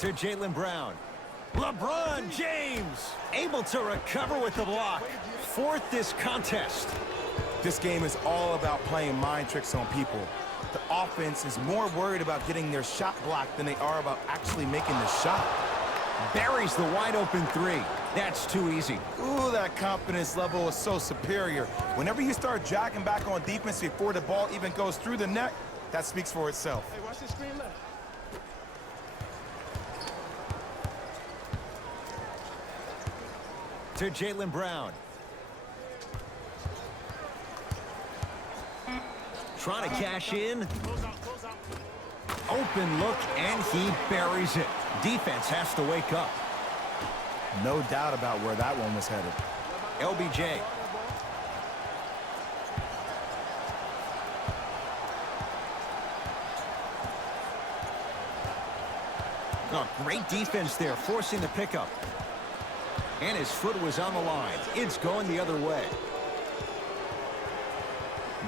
to Jaylen Brown. LeBron James able to recover with the block. 4th this contest. This game is all about playing mind tricks on people. The offense is more worried about getting their shot blocked than they are about actually making the shot. Buries the wide open 3. That's too easy. Ooh, that confidence level is so superior. Whenever you start jogging back on defense before the ball even goes through the net, that speaks for itself. Hey, watch the screen left. To Jaylen Brown. Trying to cash in. Open look, and he buries it. Defense has to wake up. No doubt about where that one was headed. LBJ. Oh, great defense there, forcing the pickup. And his foot was on the line. It's going the other way.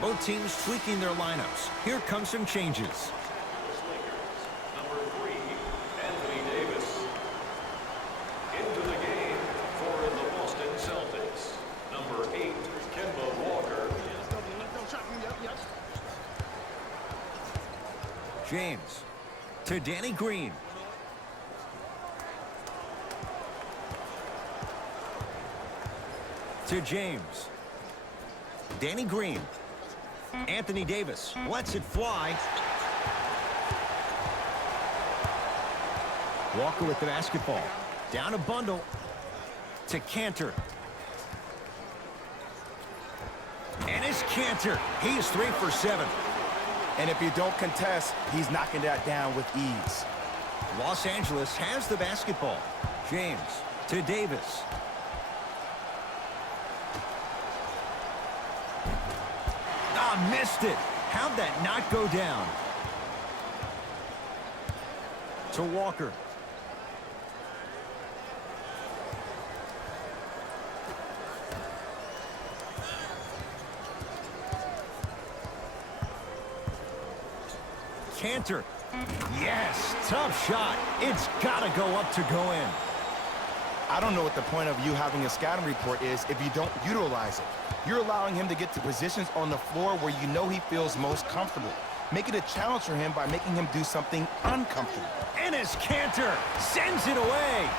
Both teams tweaking their lineups. Here come some changes. Number 3, Anthony Davis. Into the game for the Boston Celtics. Number 8, Kemba Walker. James to Danny Green. To James. Danny Green. Anthony Davis lets it fly. Walker with the basketball. Down a bundle to Cantor. And it's Cantor. He is 3 for 7. And if you don't contest, he's knocking that down with ease. Los Angeles has the basketball. James to Davis. Ah, missed it. How'd that not go down? To Walker. Cantor. Yes, tough shot. It's got to go up to go in. I don't know what the point of you having a scouting report is if you don't utilize it. You're allowing him to get to positions on the floor where you know he feels most comfortable. Make it a challenge for him by making him do something uncomfortable. And as Cantor sends it away.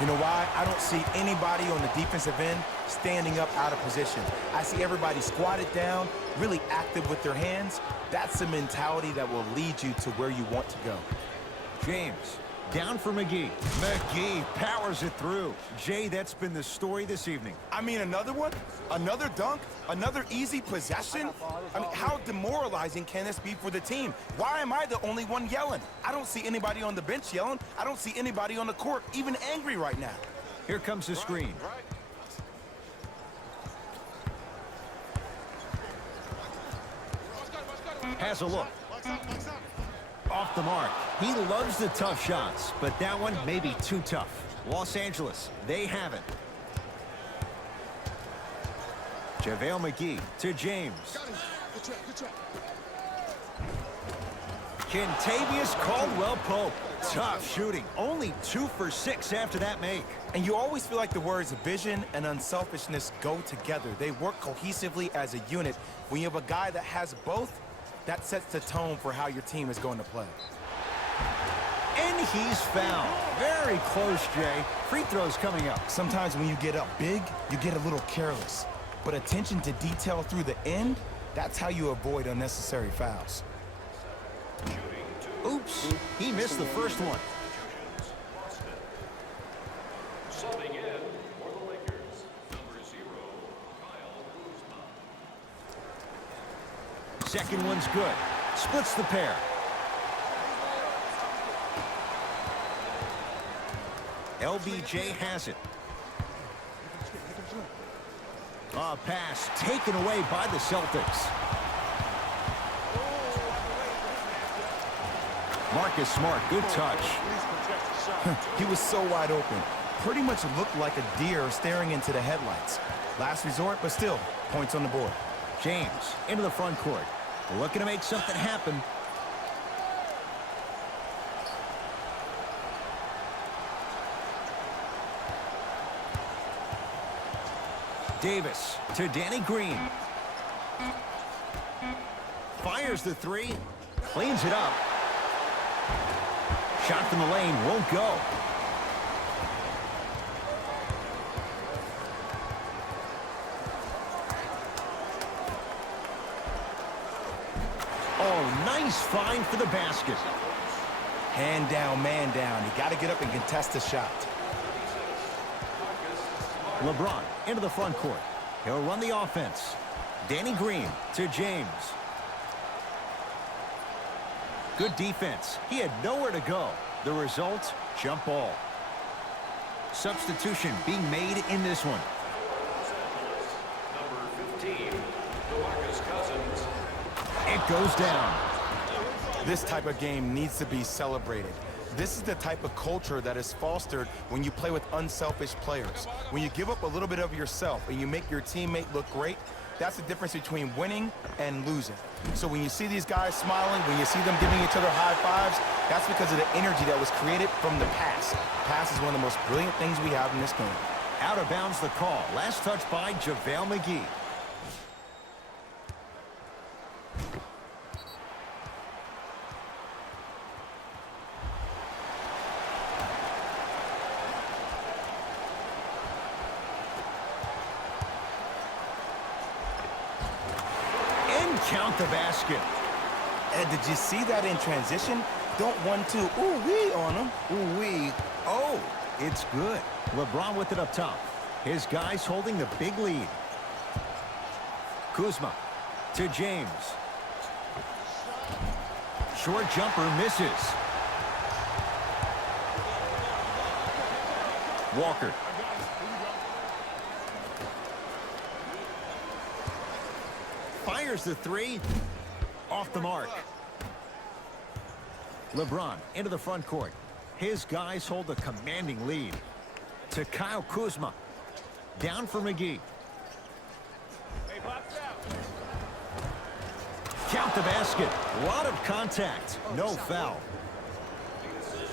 You know why? I don't see anybody on the defensive end standing up out of position. I see everybody squatted down, really active with their hands. That's the mentality that will lead you to where you want to go. James Down for McGee. McGee powers it through. Jay, that's been the story this evening. I mean, another one? Another dunk? Another easy possession? I mean, how demoralizing can this be for the team? Why am I the only one yelling? I don't see anybody on the bench yelling. I don't see anybody on the court even angry right now. Here comes the screen. Has a look. Off the mark. He loves the tough shots, but that one may be too tough. Los Angeles, they have it. JaVale McGee to James. Kentavious Caldwell-Pope. Tough shooting. Only 2 for 6 after that make. And you always feel like the words vision and unselfishness go together. They work cohesively as a unit. When you have a guy that has both, that sets the tone for how your team is going to play. And he's fouled. Very close, Jay. Free throws coming up. Sometimes when you get up big, you get a little careless. But attention to detail through the end, that's how you avoid unnecessary fouls. Oops, he missed the first one. Subbing in for the Lakers, number 0, Kyle Kuzma. Second one's good. Splits the pair. LBJ has it. A pass taken away by the Celtics. Marcus Smart, good touch. He was so wide open. Pretty much looked like a deer staring into the headlights. Last resort, but still, points on the board. James into the front court. Looking to make something happen. Davis to Danny Green. Fires the three. Cleans it up. Shot from the lane won't go. Oh, nice find for the basket. Hand down, man down. You got to get up and contest the shot. LeBron into the front court. He'll run the offense. Danny Green to James. Good defense. He had nowhere to go. The result, jump ball. Substitution being made in this one. Number 15, DeMarcus Cousins. It goes down. This type of game needs to be celebrated. This is the type of culture that is fostered when you play with unselfish players. When you give up a little bit of yourself and you make your teammate look great, that's the difference between winning and losing. So when you see these guys smiling, when you see them giving each other high fives, that's because of the energy that was created from the pass. Pass is one of the most brilliant things we have in this game. Out of bounds the call. Last touch by JaVale McGee. Count the basket. Ed, did you see that in transition? Don't 1-2 ooh-wee on him. Ooh-wee. Oh, it's good. LeBron with it up top. His guys holding the big lead. Kuzma to James. Short jumper misses. Walker. Fires the three. Off the mark. LeBron into the front court. His guys hold a commanding lead. To Kyle Kuzma. Down for McGee. Count the basket. A lot of contact. No foul.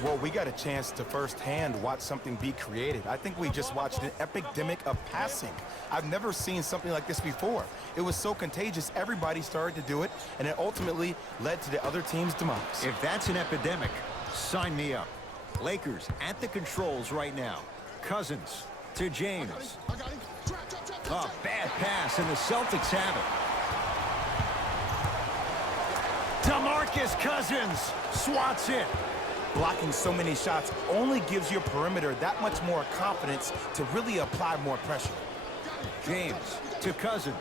Well, we got a chance to firsthand watch something be created. I think we just watched an epidemic of passing. I've never seen something like this before. It was so contagious, everybody started to do it, and it ultimately led to the other team's demise. If that's an epidemic, sign me up. Lakers at the controls right now. Cousins to James. A bad pass, and the Celtics have it. DeMarcus Cousins swats it. Blocking so many shots only gives your perimeter that much more confidence to really apply more pressure. James to Cousins.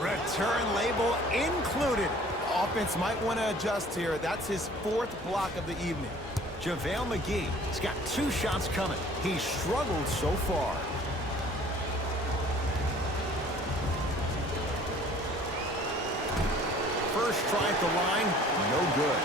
Return label included. Offense might want to adjust here. That's his 4th block of the evening. JaVale McGee has got 2 shots coming. He's struggled so far. First try at the line, no good.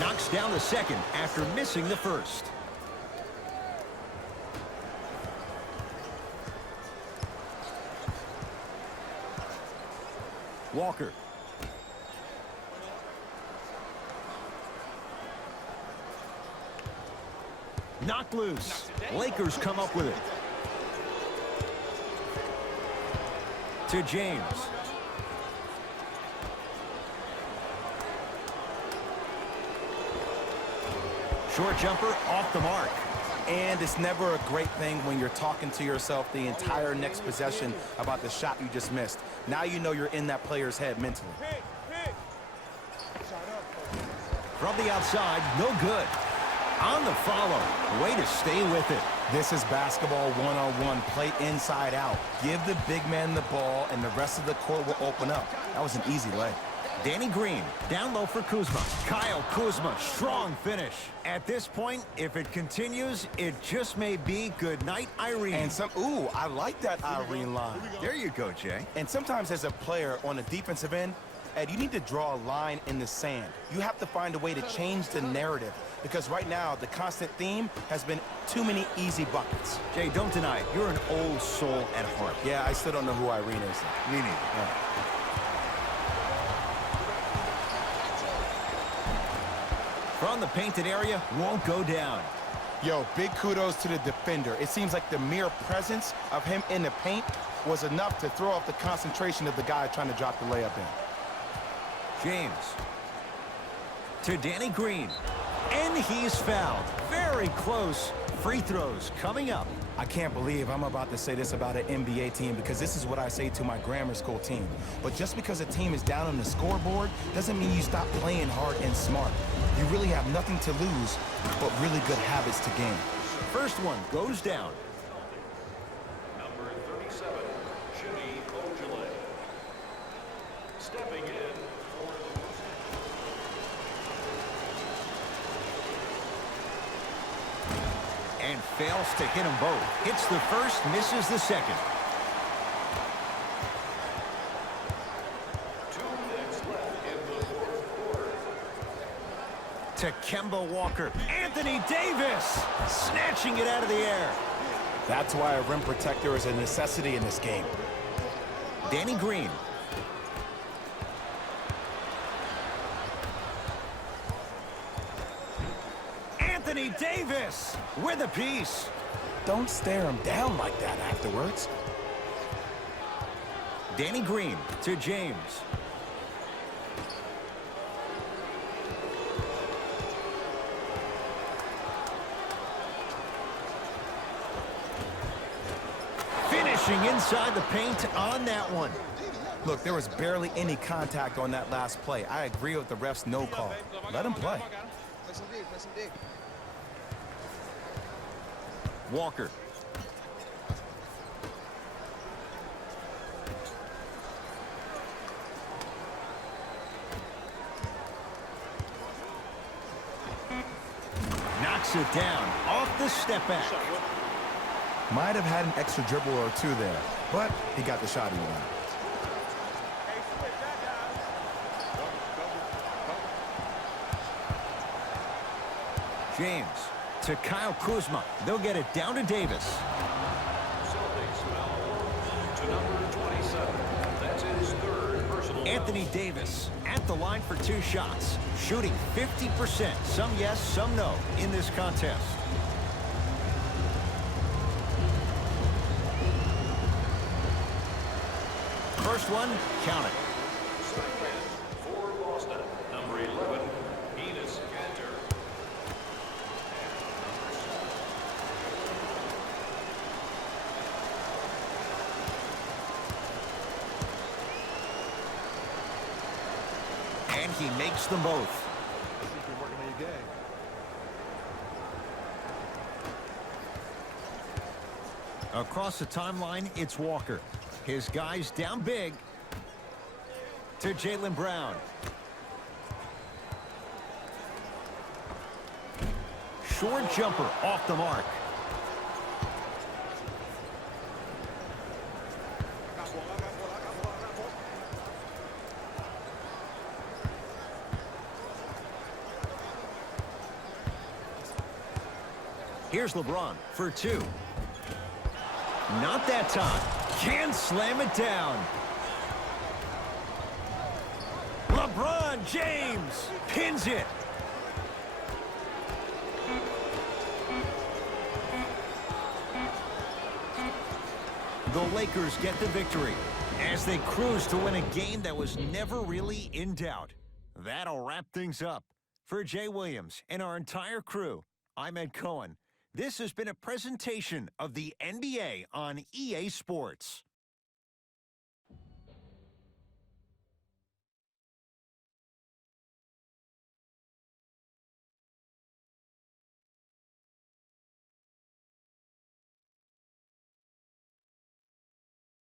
Knocks down the second after missing the first. Walker. Knocked loose. Lakers come up with it. To James. Short jumper off the mark. And it's never a great thing when you're talking to yourself the entire next possession about the shot you just missed. Now you know you're in that player's head mentally. From the outside, no good. On the follow, way to stay with it. This is basketball one-on-one. Play inside out. Give the big man the ball, and the rest of the court will open up. That was an easy lay. Danny Green, down low for Kuzma. Kyle Kuzma, strong finish. At this point, if it continues, it just may be good night, Irene. And ooh, I like that Irene line. There you go, Jay. And sometimes as a player on the defensive end, Ed, you need to draw a line in the sand. You have to find a way to change the narrative because right now the constant theme has been too many easy buckets. Jay, don't deny it. You're an old soul at heart. Yeah, I still don't know who Irene is. Me neither. Yeah. From the painted area, won't go down. Yo, big kudos to the defender. It seems like the mere presence of him in the paint was enough to throw off the concentration of the guy trying to drop the layup in. James to Danny Green. And he's fouled. Very close. Free throws coming up. I can't believe I'm about to say this about an NBA team because this is what I say to my grammar school team. But just because a team is down on the scoreboard doesn't mean you stop playing hard and smart. You really have nothing to lose but really good habits to gain. First one goes down. Number 37, Jimmy Ojale. Stepping in for the And fails to hit them both. Hits the first, misses the second. 2 minutes left in the 4th quarter. To Kemba Walker. Anthony Davis snatching it out of the air. That's why a rim protector is a necessity in this game. Danny Green. Anthony Davis with a piece. Don't stare him down like that afterwards. Danny Green to James. Finishing inside the paint on that one. Look, there was barely any contact on that last play. I agree with the ref's no call. Let him play. Play some D, play some D. Walker. Knocks it down off the step back. Might have had an extra dribble or two there, but he got the shot he wanted. James to Kyle Kuzma. They'll get it down to Davis. Celtics foul to number 27. That's his 3rd personal Anthony Davis at the line for 2 shots. Shooting 50%. Some yes, some no in this contest. First one, count it. Second for Boston, number 11, Enos makes them both. I think you're working on your game. Across the timeline, it's Walker. His guys down big to Jaylen Brown. Short jumper off the mark. Here's LeBron for two. Not that time. Can slam it down. LeBron James pins it. The Lakers get the victory as they cruise to win a game that was never really in doubt. That'll wrap things up. For Jay Williams and our entire crew, I'm Ed Cohen. This has been a presentation of the NBA on EA Sports.